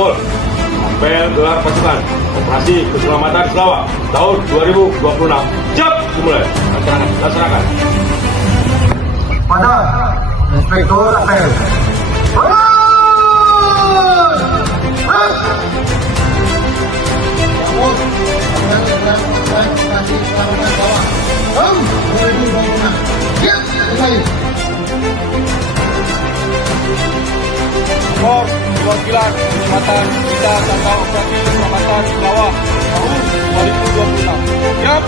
Mabol. Apel gelar pasukan Operasi Keselamatan Selawak tahun 2026. Siap dimulai. Laksanakan. Pada Inspektur Apel. Skor perwakilan Kecamatan Kita Tangga Operasi Keselamatan Selawak tahun 2026. Siap.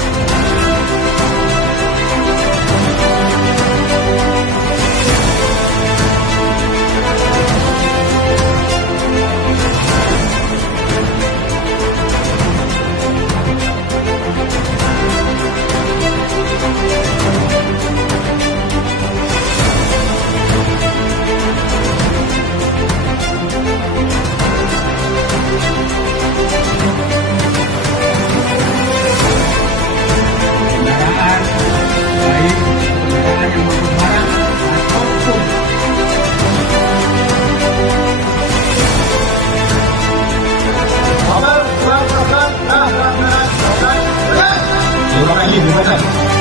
Ini